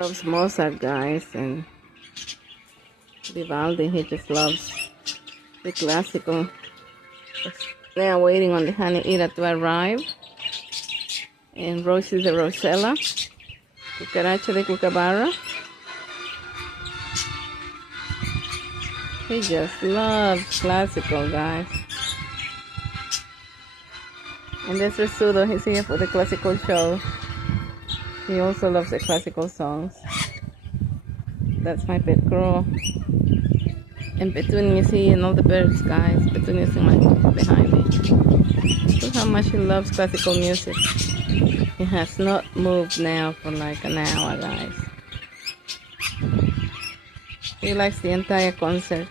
Loves Mozart, guys, and Vivaldi. He just loves the classical. They are waiting on the honey eater to arrive. And Rosie the Rosella, Cucaracha de Cucabara. He just loves classical, guys. And there's Resudo. He's here for the classical show. He also loves the classical songs. That's my pet crow. And Petunia's here and all the birds, guys. Petunia's behind me. Look how much he loves classical music. He has not moved now for like an hour, guys. He likes the entire concert.